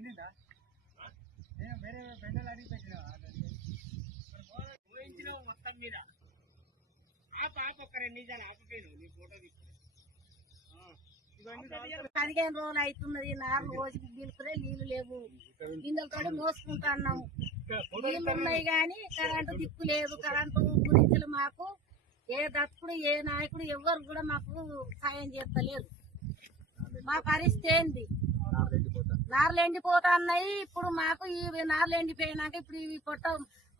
అందిందా నేను వేరే బెండలు అడిగి పెట్టిన ఊహించినావు మొత్తం మీద పాప ఒక్క 2 నిమిషాలు ఆపపోయినావు నీ ఫోటో తీసుకుని 15 రోజులు అవుతున్నది. 4 రోజుకి గిలుపులే నీళ్లు లేవు. గిన్నెలతో మోసుకుంటున్నాము. నీళ్లు ఉన్నాయి గాని కరెంటు దిక్కు లేదు. కరెంటు గురించి మాకు ఏ దత్తుడు ఏ నాయకుడు ఎవరు కూడా మాకు సాయం చేస్తలేరు. మా పరిస్థితి ఏంది? నార్లు ఎండిపోతున్నాయి. ఇప్పుడు మాకు ఈ నార్లు ఎండిపోయినాక ఇప్పుడు ఈ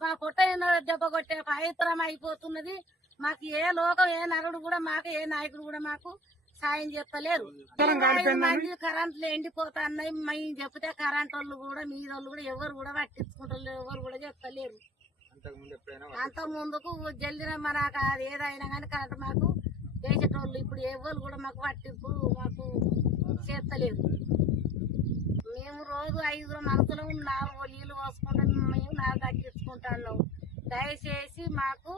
మా పొట్ట దెబ్బ కొట్టే పవిత్రం అయిపోతున్నది. మాకు ఏ లోకం ఏ నరుడు కూడా మాకు ఏ నాయకుడు కూడా మాకు సాయం చేస్తలేరు. 5 మంది కరెంట్లు ఎండిపోతున్నాయి. మేము చెప్తే కరెంట్ వాళ్ళు కూడా మీదోళ్ళు కూడా ఎవరు కూడా పట్టించుకుంటారు. ఎవరు కూడా చెప్తలేరు. అంత ముందుకు జల్దిన మనకు అది ఏదైనా కానీ కరెంట్ మాకు వేసేటోళ్ళు ఇప్పుడు ఎవరు కూడా మాకు పట్టింపు మాకు చేస్తలేరు. మేము రోజు 5 మనసులో 4 నీళ్లు పోసుకుంటాం. మేము 4 తగ్గించుకుంటున్నాం. దయచేసి మాకు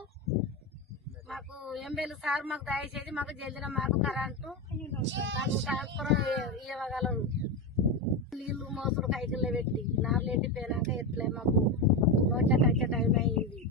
ఎమ్మెల్యే సార్ మాకు దయచేసి మాకు జల్దిన మాకు కరెంటు ఇవ్వగలరు. నీళ్లు మోసులు కైకిల్లో పెట్టి 4 ఎండిపోయినాక ఎట్లే మాకు నోట్ల కట్టే టైం అయ్యింది.